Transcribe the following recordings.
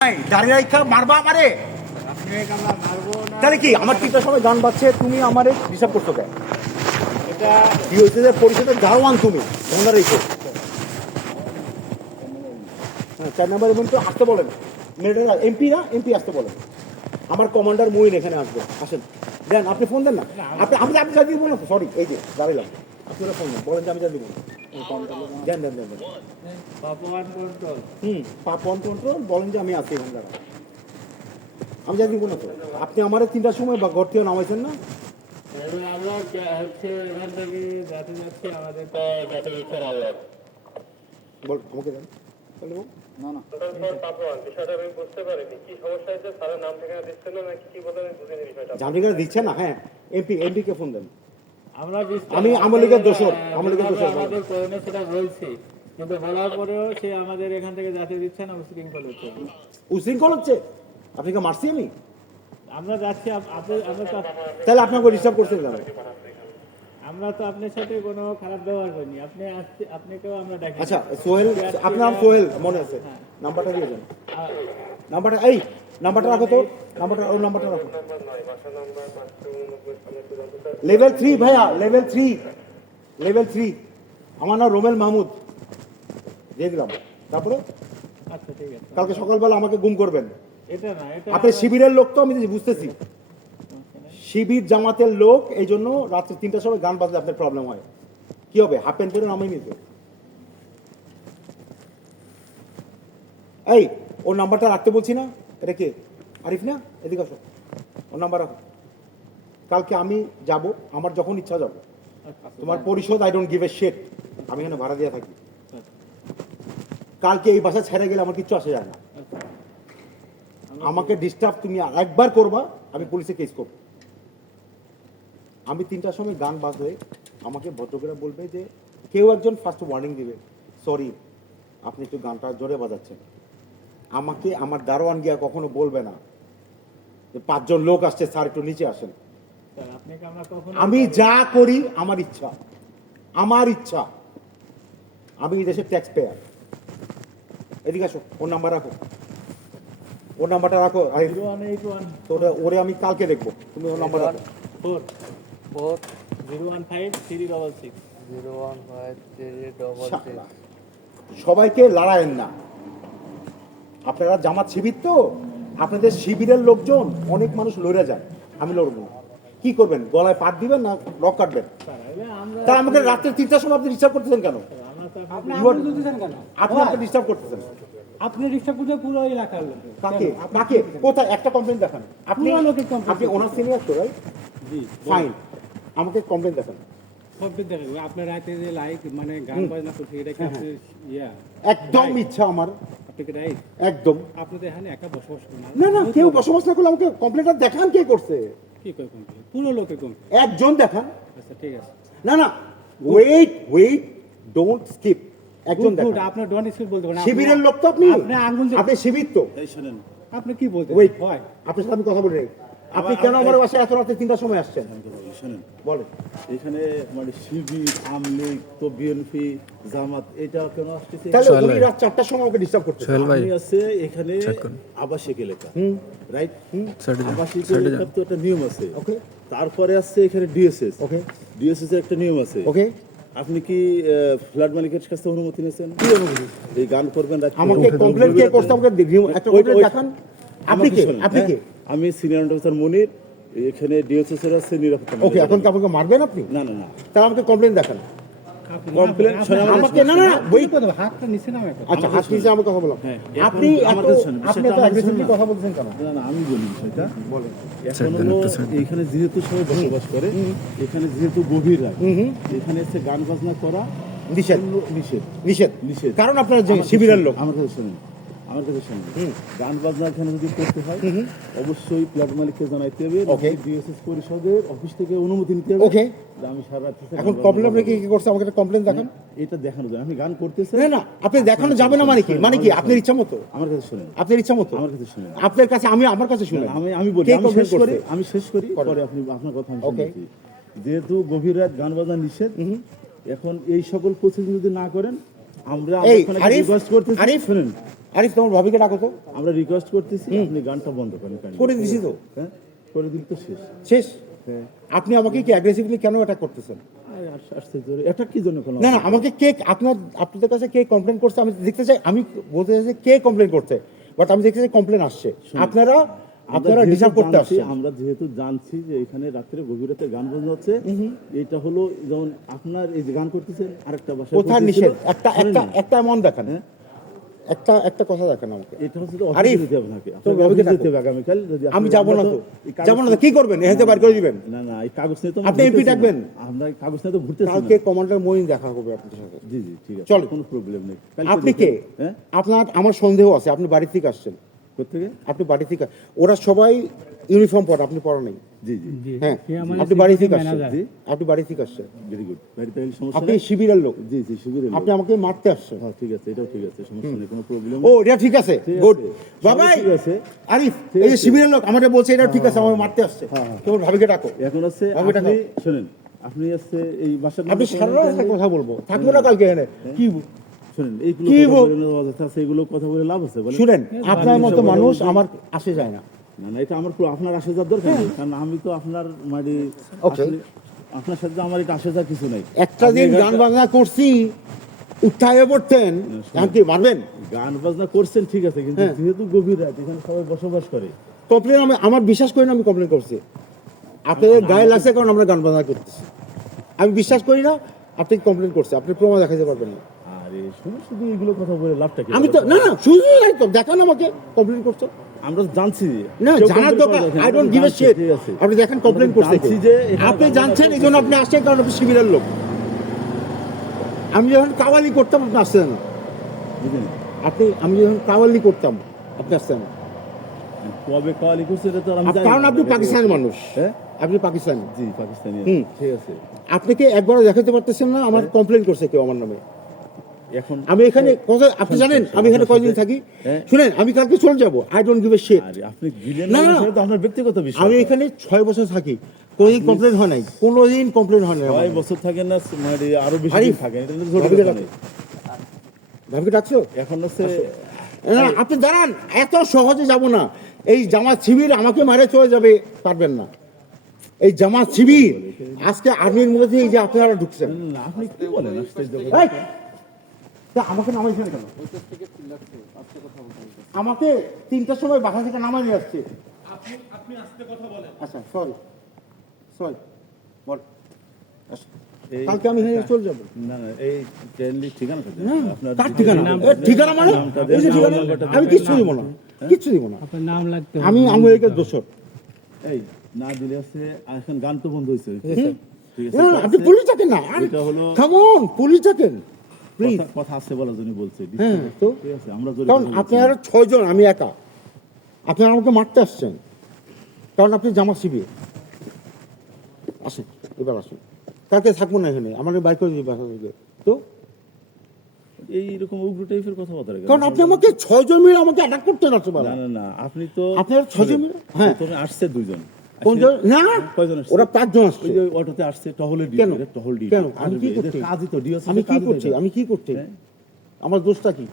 দাঁড়িয়ে রাখা মারবা আমারে তাহলে কি আমার তিনটার সময় গান বাজছে তুমি আমারে ডিস্টার্ব করছো কেন? এটা কি হয়েছে যে পরিষদের দারোয়ান তুমি মনে রেখো। হ্যাঁ 4 নম্বর এবং তো আসতে বলেন মেয়েটা এমপি না এমপি আসতে বলেন। আমার কমান্ডার মুইন এখানে আসবে আসেন দেন আপনি ফোন দেন না আপনি আমি আপনি যা দিব না সরি এই যে দাঁড়ালাম আপনারা ফোন দেন বলেন যে আমি যা দিব দেন দেন দেন পাপওয়ান কন্ট্রোল পাপন কন্ট্রোল বলেন যে আমি আছি এখানে দাঁড়া আমি যা দিব না তো আপনি আমার 3টার সময় বা ঘর থেকে নামাইছেন না এবার আমরা হচ্ছে এখান থেকে যাতে যাচ্ছি আমাদের তো যাতে ইচ্ছা আল্লাহ বল আমাকে দেন তাহলে বল না না পাপওয়ান বিষয়টা আমি বুঝতে পারিনি কি সমস্যা হয়েছে স্যারের নাম ঠিকানা দিচ্ছেন না নাকি কি বলেন বুঝিনি বিষয়টা জানিকার দিচ্ছে না হ্যাঁ এমপি কে ফোন দেন আমরা আমি আওয়ামী লীগের দোষর, আওয়ামী লীগের দোষর। আমাদের কোরআনে সেটা বলছি কিন্তু বলার পরেও সে আমাদের এখান থেকে যাতে দিচ্ছে না উশৃঙ্খল হচ্ছে উশৃঙ্খল হচ্ছে আপনাকে মারছি আমি আমরা যাচ্ছি আমরা তো তাহলে আপনাকে ডিস্টার্ব করছেন কেন? আমরা তো আপনার সাথে কোনো খারাপ ব্যবহার করিনি আপনি আসছে আপনাকেও আমরা ডাকি আচ্ছা সোহেল আপনার নাম সোহেল মনে আছে নাম্বারটা দিয়ে যান নাম্বারটা এই নাম্বারটা রাখো তো নাম্বারটা ওই নাম্বারটা রাখো লেভেল 3 ভাইয়া লেভেল 3 আমার নাম রোমেল মাহমুদ দিয়ে দিলাম তারপরে আচ্ছা ঠিক আছে কালকে সকালবেলা আমাকে গুম করবেন এটা না এটা আপনি শিবিরের লোক তো আমি বুঝতেছি শিবির জামাতের লোক এই জন্য রাত্রে 3টার সময় গান বাজলে আপনার প্রবলেম হয় কি হবে হাফ প্যান্ট পরে নামাই নিতে এই ওর নাম্বারটা রাখতে বলছি না এটা কে আরিফ না এদিকে আসো ওর নাম্বার রাখো কালকে আমি যাব আমার যখন ইচ্ছা যাব তোমার পরিশোধ I don't give a shit আমি এখানে ভাড়া দিয়ে থাকি কালকে এই বাসা ছেড়ে গেলে আমার কিচ্ছু আসে যায় না আমাকে ডিস্টার্ব তুমি একবার করবা আমি পুলিশে কেস করব আমি 3টার সময় গান বাজলে আমাকে ভদ্র করে বলবে যে কেউ একজন ফার্স্ট ওয়ার্নিং দিবে সরি আপনি একটু গানটা জোরে বাজাচ্ছেন আমাকে আমার দারোয়ান গিয়া কখনো বলবে না যে 5 জন লোক আসছে স্যার একটু নিচে আসেন স্যার আপনাকে আমরা কখনো আমি যা করি আমার ইচ্ছা আমি এই দেশের ট্যাক্স পেয়ার এদিকে আসো ওর নাম্বার রাখো ওর নাম্বারটা রাখো 0181 তো ওরে আমি কালকে দেখবো তুমি ওর নাম্বার রাখো 015 সবাইকে লড়ায়েন না আপনারা জামাত শিবির তো আপনাদের শিবিরের লোকজন অনেক মানুষ লড়ে যায় আমি লড়বো না। কি করবেন গলায় পাট দিবেন না রক কাটবেন আমরা তা আমাকে রাত্রে 3টার সময় আপনি ডিস্টার্ব করতেছেন কেন আমরা তো আপনি আগুন জ্বলতেছেন কেন? আপনি আমাকে ডিস্টার্ব করতেছেন আপনি ডিস্টার্ব করতে পুরো এলাকার লোক। কাকে কাকে কোথায় একটা কমপ্লেন দেখান আপনি পুরো লোকের complaint। আপনি ওনার সিনিয়র তো রাইট জি ফাইন আমাকে কমপ্লেন দেখান সবটা দেখেন আপনার রাতে যে লাইক মানে গান বাজনা করছে এটা কি আপনার ইয়া একদম ইচ্ছা আমার আপনি কি রাইট একদম আপনি তো এখানে একা বসবাস করেন না না কেউ বসবাস না করলে আমাকে কমপ্লেনটা দেখান কে করছে কি কই কোন পুরো লোকে কোন একজন দেখান আচ্ছা ঠিক আছে না না ওয়েট ডোন্ট স্কিপ একজন গুড দেখান আপনার ডন স্কুল বলতে পারেন শিবিরের লোক তো আপনি আপনি আঙ্গুল আপনি শিবির তো আপনি কি বলতে ওয়েট হয় আপনার সাথে আমি কথা বলি নাই আপনি কেন আমার বাসায় এত রাতে 3টার সময় আসছেন শোনেন বলেন এখানে মানে শিবির আমলিগ তো বিএনপি জামাত এটা কেন আসতেছে তাহলে উনি রাত 4টার সময় আমাকে ডিস্টার্ব করতেছেন আমি আছে এখানে আবাসিক এলাকা রাইট আবাসিক এলাকার তো একটা নিয়ম আছে ওকে তারপরে আছে এখানে ডিএসএস ওকে ডিএসএস এর একটা নিয়ম আছে ওকে আপনি কি ফ্ল্যাট মালিকের কাছ থেকে অনুমতি নিয়েছেন কি অনুমতি এই গান করবেন রাত আমাকে কমপ্লেন কে করতে আমাকে একটা কমপ্লেন দেখান আপনি কি আপনি কি আমি সিনিয়র অফিসার মনির এখানে ডিএসএস এর আছে নিরাপত্তা ওকে এখন কি আমাকে মারবেন আপনি না না না তাহলে আমাকে কমপ্লেন দেখান কমপ্লেন আমাকে না না ওই কথা হাতটা নিচে নামে কথা আচ্ছা হাত নিচে আমি কথা বললাম হ্যাঁ, আপনি আমার এত কাছে শোনেন, আপনি বিষয়টা তো আমার অ্যাগ্রেসিভলি শোনেন। কথা বলতেছেন কেন না না আমি বলি বিষয়টা বলেন এখন হলো এখানে যেহেতু সবাই বসবাস করে এখানে যেহেতু গভীর রাত এখানে এসে গান বাজনা করা নিষেধ নিষেধ নিষেধ নিষেধ কারণ আপনার যে শিবিরের লোক আমার কাছে শুনুন গান বাজনা এখানে যদি করতে হয় অবশ্যই ফ্ল্যাট মালিককে জানাইতে হবে Okay. ডিএসএস পরিষদের অফিস থেকে অনুমতি নিতে হবে Okay. যে আমি সারা রাত থেকে এখন গান কমপ্লেন বাজনা আপনি কি করছে আমাকে একটা কমপ্লেন দেখান করবো। এটা দেখানো যায় আমি গান করতেছি না না আপনি দেখানো যাবে না মানে কি আপনার ইচ্ছা মতো আমার কাছে শুনেন আপনার ইচ্ছা মতো আমার কাছে শুনেন আপনার কাছে আমি আমার কাছে শুনে আমি বলি কে আমি complain শেষ করি করছে? আমি শেষ করি করেন। পরে আপনি আপনার কথা আমি Okay. শুনছি যেহেতু গভীর রাত গান বাজনা নিষেধ এখন এই সকল প্রসেস যদি না করেন আমরা এই ওখানে আরিফ রিকোয়েস্ট করতেছি, আরিফ শুনুন, আরিফ তোমার ভাবিকে ডাকো তো। আমরা রিকোয়েস্ট করতেছি আপনি গানটা বন্ধ করেন। করে দিছি তো। হ্যাঁ, করে দিন তো শেষ। শেষ। হ্যাঁ, আপনি আমাকে কি অ্যাগ্রেসিভলি কেন অ্যাটাক করতেছেন? আশ্চর্য, এটা কি জন্য করলাম? না না, আমাকে কে আপনাদের কাছে কে কমপ্লেন করছে আমি দেখতে চাই। আমি বলতে চাই যে কে কমপ্লেন করছে, বাট আমি দেখতে চাই কমপ্লেন আসছে। আপনারা যেহেতু ডিজার্ভ করতে জানছি, আসছেন। আমরা যেহেতু জানছি যে এখানে রাত্রে গভীর রাতে গান বন্ধ হচ্ছে, এটা হলো যেমন আপনার এই যে গান করতেছেন আরেকটা বাসায় কোথায় করতেছিল, নিষেধ? একটা শোনেন একটা না, একটা এমন দেখান, হ্যাঁ? একটা কথা দেখান আমাকে। এটা হচ্ছে তো আরিফ, অফিসে যেতে হবে আপনাকে, তো আপনাকে ভাবিকে অফিসে যেতে ডাকো। হবে আগামীকাল। যদি আমি আপনি- যাবো না আমরা তো, এই কাগজ- যাবো না তো, কি করবেন? এখানে বার করে দিবেন। না না, এই কাগজ নিয়ে তো আপনি MP ডাকবেন? আমরা এই কাগজ নিয়ে তো ঘুরতেছি না। কালকে কমান্ডার মঈন দেখা হবে আপনাদের সাথে। জি জি, ঠিক আছে, চলো। কোনো প্রবলেম নেই। কালকে আপনি দেখে- কে? হ্যাঁ, আমার সন্দেহ আছে আপনি বাড়ি থেকে আসছেন। কোত্থেকে? আপনি বাড়ি থেকে, ওরা সবাই ইউনিফর্ম পরা, আপনি পরা নেই। জি জি, হ্যাঁ, সে আমাদের আপনি বাড়ি থেকে security আসছেন। manager। জি, আপনি বাড়ি থেকে আসছেন। Very good. বাড়িতে গেলে সমস্যা আপনি নেই? শিবিরের লোক, জি জি, শিবিরে আপনি আমাকে মারতে আসছেন। হ্যাঁ, ঠিক আছে, এটাও ঠিক আছে, সমস্যা নেই, কোনো প্রবলেম ও এটা ঠিক আছে, ঠিক গুড। আছে। বাবাই ঠিক আছে। আরিফ, ঠিক এই যে আছে। শিবিরের লোক আমাকে বলছে এটা ঠিক আছে, আমাকে মারতে আসছে। তোমার ভাবিকে ডাকো। এখন হচ্ছে আমি এটা আপনি শুনেন, আপনি হচ্ছে এই বাসার আপনি সারা রাত একটা কথা বলবো, থাকবো না কালকে এখানে। কি শুনেন, এইগুলো কি কথা বল- বলে নেওয়া যাচ্ছে, আছে, এগুলো কথা বলে লাভ আছে বলেন? শুনেন, আপনার মতো মানুষ আমার আসে যায় না। না না, এটা আমার আপনার আসে যাওয়ার দরকার নেই, কারণ আমি তো আপনার মানে Okay. আসলে আপনার সাথে আমার এটা আসে যাওয়ার কিছু নাই। একটা দিন গান বাজনা করছি, উঠায়ে পড়তেন, এখন কি মারবেন? গান বাজনা করছেন ঠিক আছে, কিন্তু হ্যাঁ। যেহেতু গভীর রাত এখানে সবাই বসবাস করে, কমপ্লেন আমার বিশ্বাস করি না, আমি কমপ্লেন করছি। আপনাদের গায়ে লাগছে কারণ আমরা গান বাজনা করতেছি। আমি বিশ্বাস করি না আপনি কমপ্লেন করছে, আপনি প্রমাণ দেখাতে পারবেন না। আরে শুধু শুধু এগুলো কথা বলে লাভটা কি? আমি তো না না, শুধু নাই তো, দেখান আমাকে কমপ্লেন করছে। আমরা জানছি না, কেউ জানার complain দরকার, করে দেখেন, আই ডোন্ট গিভ এ জানছি, শিট। ঠিক আছে। আপনি দেখেন কমপ্লেন আমরা করছে জানছি কে। যে এখানে আপনি গান জানছেন বাজনা এই জন্য আপনি আসছেন, কারণ আপনি শিবিরের লোক। আমি যখন কাওয়ালি করতাম আপনি আসছেন না। বুঝলেন? আমি যখন কাওয়ালি করতাম আপনি আসছেন না। কবে কাওয়ালি করছে এটা তো আর আমি জানি কারণ না। আপনি পাকিস্তানি মানুষ, হ্যাঁ, আপনি পাকিস্তানি। জি পাকিস্তানি, হুম। ঠিক আছে। আপনাকে একবারও দেখাতে পারতেছেন না, আমার কমপ্লেন করছে কেউ আমার নামে। এখন আমি এখানে আপনি জানেন আমি এখানে কয়দিন থাকি? হ্যাঁ। শুনেন, আমি কালকে চলে যাবো, I don't give a shit. আরে আপনি দিলেন না, না, না। সেটা তো আপনার ব্যক্তিগত বিষয়। আমি এখানে 6 বছর থাকি, কোনোদিন কমপ্লেন হয় নাই, কোনোদিন কমপ্লেন হয় নাই। 6 বছর থাকেন না, মানে আরো বেশি আরিফ, দিন থাকেন, এটা কিন্তু ছোট ভাবিকে কথা ডাকো। নয়। ভাবিকে ডাকছো? এখন হচ্ছে না, আপনি দাঁড়ান, এত সহজে যাব না। এই জামাত শিবির আমাকে মারে চলে যাবে, পারবেন না। এই জামাত শিবির আজকে আর্মির মধ্যে দিয়ে এই যে আপনারা ঢুকছেন। না, না, আপনি কি বলেন আশ্চর্য কথা। এই, তা আমাকে নামাইছেন কেন? আমাকে 3টার সময় বাসা থেকে নামাই নিয়ে আসছে। আচ্ছা, সরি বল। আচ্ছা, এই- কালকে আমি এখানে চলে যাবো। না না, এই ট্রেনলি ঠিকানা কোথায়? না, আপনার কার ঠিকানা? এ, ঠিকানা মানে নামটা এই যে দেন, ঠিকানা, নাম্বারটা আমি দেন। কিচ্ছু দিব না, কিচ্ছু দিব না। আপনার নাম লাগতে হবে। আমি আমেরিকার দোষর। এই না দিলে হচ্ছে এখন গান তো বন্ধ হয়েছে, ঠিক আছে? না, আপনি পুলিশ থাকেন না, এটা হলো- কেমন পুলিশ থাকেন প্লিজ। কথা আছে বলার জন্য বলছে, হ্যাঁ, তো? ঠিক আছে, আমরা জোরে কারণ কথা বলছি। আপনারা 6 জন, আমি একা, আপনারা আমাকে মারতে আসছেন কারণ আপনি জামাত শিবির। আসেন, এবার আসুন, কালকে থাকবো না এখানে, আমাকে বাইর করে দিবে বাসা থেকে। তো এইরকম উগ্র টাইপের কথাবার্তা কেন? কারণ আপনি আমাকে 6 জন মিলে আমাকে অ্যাটাক করতে না না না না, আপনি তো আপনারা 6 জন মিলে? হ্যাঁ। প্রথমে আসছে 2 জন। কোন জন? না, কয়জন আসছে? ওরা 5 জন আসছে। ওই যে অটোতে আসছে টহলে ডিউটি, কেন? এটা টহল ডিউটি। কেন? আমি কি এদের করছি? কাজই তো ডিও আমি কি করছি? আমি কি করছি? আমার দোষটা কি?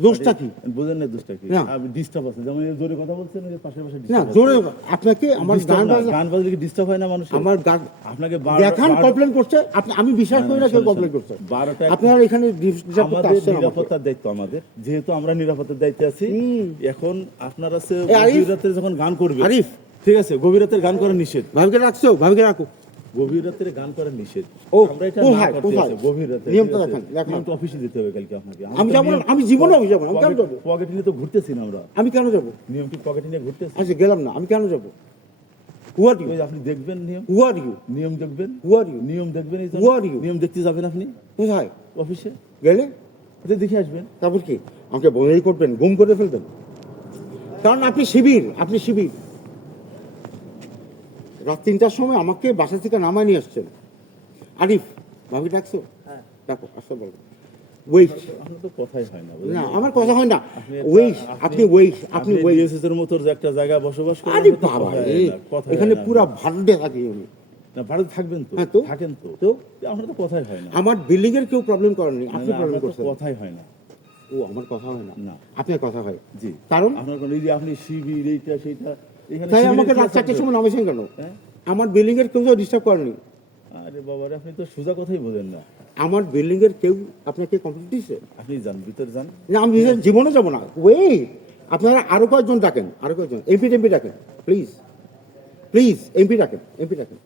দোষটা কি? বুঝেন না দোষটা কি? না। আমি ডিস্টার্ব আছে, যেমন এই জোরে কথা বলছেন, এই পাশে পাশে না, ডিস্টার্ব আছে। জোরে আপনাকে আমার গান বাজনা, গান বাজলে কি ডিস্টার্ব হয় না মানুষ? আমার গান আপনাকে দেখান কমপ্লেন করছে। আমি বিশ্বাস করি না কেউ কমপ্লেন করছে। 12টা আপনারা এখানে ডিস্টার্ব করতে আমাদের আসছেন আমাকে। নিরাপত্তার দায়িত্ব আমাদের, যেহেতু আমরা নিরাপত্তার দায়িত্বে আছি। এখন আপনারা হচ্ছে এই আরিফ, গভীর রাতে যখন গান করবে, আরিফ, ঠিক আছে, গভীর রাতের গান করা নিষেধ। ভাবিকে রাখছো, ভাবিকে রাখো। গভীর রাতের গান করা নিষেধ। ও, আমরা এটা কোথায়, না করতে কোথায়? আছে, গভীর রাতে নিয়মটা ঠিক আছে? দেখান, দেখান। নিয়মটা অফিসে যেতে হবে কালকে আপনাকে। আমি যাবো না, আমি জীবনে অফিসে যাবো না, আমি কেন যাবো? পকেটে নিয়ে তো ঘুরতেছি না আমরা, আমি কেন যাবো? নিয়ম কি পকেটে নিয়ে ঘুরতেছি? আচ্ছা, গেলাম না, আমি কেন যাবো? হু আর ইউ? ওই যে আপনি দেখবেন নিয়ম, হু আর ইউ? নিয়ম দেখবেন, হু আর ইউ? নিয়ম দেখবেন, এই জন্য Who are you? নিয়ম দেখতে যাবেন আপনি কোথায় অফিসে, গেলে? এটা দেখে আসবেন। তারপর কি আমাকে বলেই করবেন, গুম করে ফেলবেন? কারণ আপনি শিবির, আপনি শিবির। রাত 3টার সময় আমাকে বাসা থেকে নামায় নিয়ে আসছেন। আরিফ, ভাবি ডাকছো? ডাকো, আসতে বলো। ওয়েট, আপনার তো কথাই হয় না, বুঝলেন? না আমার কথা হয় না। আপনি ওয়েট, আপনি ওয়েট, আপনি আপনি ওয়েট। ডিএসএস এর মতো যে একটা জায়গায় বসবাস করেন, আরে আপনার তো বাবা কথা রে, হয় না, কথা হয় এখানে না। পুরা ভান্ডে থাকি আমি। না ভাড়া থাকবেন তো হ্যাঁ, তো? থাকেন তো তো আপনার তো কথাই হয় না আমার বিল্ডিং এর কেউ প্রবলেম করেননি, আপনি না, প্রবলেম আপনার তো করছেন। কথাই হয় না। ও আমার কথা হয় না, না। আপনার কথা হয়। জি কারণ আপনার কোনো এই যে আপনি শিবির এইটা সেইটা এখানে তাই শিবিরের আমাকে কি রাত আছে 4টার আপনার? সময় নামাইছেন কেন? হ্যাঁ? আমার বিল্ডিং এর কেউ ডিস্টার্ব করেনি। আরে বাবা রে, আপনি তো সোজা কথাই বলেন না। আমার বিল্ডিং এর কেউ আপনাকে কমপ্লেন দিচ্ছে? আপনি যান ভিতর যান। না, আমি নিজের জীবনে যাবো না। ওয়েট, আপনারা আরো কয়েকজন ডাকেন, আরো কয়েকজন এমপি টেমপি ডাকেন, প্লিজ প্লিজ, এমপি ডাকেন, এমপি ডাকেন,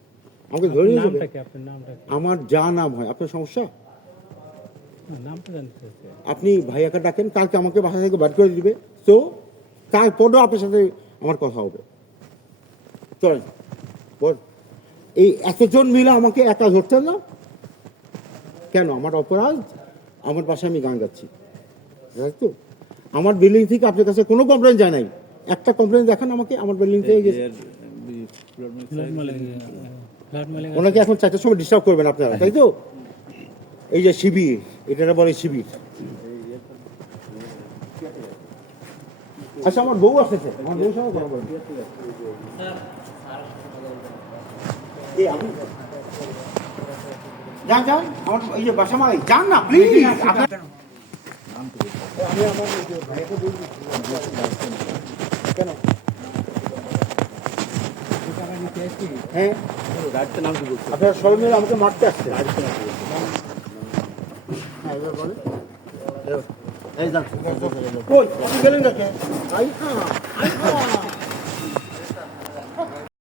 আমাকে ধরে নিয়ে যাবে। নামটা কি আপনার নামটা কি? আমার যা নাম হয়, আপনার সমস্যা? নামটা জানতে চাচ্ছি। আপনি ভাইয়াকে ডাকেন, কালকে আমাকে বাসা থেকে বার করে দিবে। তো তারপরেও আপনার সাথে আমার কথা হবে। চলেন বল, এই এতজন মিলে আমাকে একা ধরতেন না কেন? আমার অপরাধ, আমার বাসায় আমি গান গাচ্ছি, জানেন তো? আমার বিল্ডিং থেকে আপনার কাছে কোনো কমপ্লেন যায় নাই। একটা কমপ্লেন দেখান আমাকে, আমার বিল্ডিং থেকে গেছে। ওনাকে এখন 4টার সময় ডিস্টার্ব করবেন আপনারা, তাই তো? এই যে শিবির, এটা বলে শিবির। আচ্ছা, আমার বউ আসতেছে, আমার বউর সঙ্গে কথা বলবেন। এই আপনি যান যান, আমার এই যে বাসা মাই যান না প্লিজ। আমি আমার এই যে ভাইকে বলছি কেন? হ্যাঁ, গাড়িতে নাম কি বলছে? আপনারা সবাই মিলে আমাকে মারতে আসছে। হ্যাঁ, এবার বলেন। এই যান, কই আপনি গেলেন না কে? আই হ্যাঁ, আই হ্যাঁ।